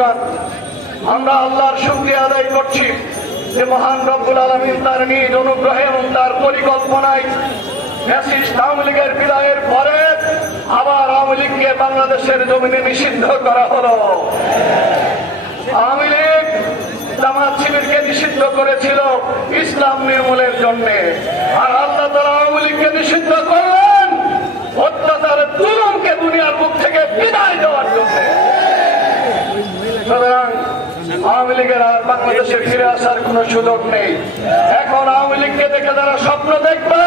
বন্ধুগণ, আমরা আল্লাহর শুকরিয়া আদায় করছি যে মহান রব্বুল আলামিন তার নিজ অনুগ্রহে এবং তার পরিকল্পনায় ফ্যাসিস্ট আওয়ামী লীগের বিদায়ের পরে আবার আওয়ামী লীগকে বাংলাদেশের জমিনে নিষিদ্ধ করা হলো। আওয়ামী লীগ জামাত শিবিরকে নিষিদ্ধ করেছিল ইসলাম নির্মূলের জন্য, আর আল্লাহ তাআলা আওয়ামী লীগকে নিষিদ্ধ করলেন অত্যাচারের জুলুমকে দুনিয়ার মুখ থেকে বিদায় দেওয়ার জন্য। সুতরাং আওয়ামী লীগের আর বাংলাদেশে ফিরে আসার কোন সুযোগ নেই। এখন আওয়ামী লীগকে দেখে যারা স্বপ্ন দেখবে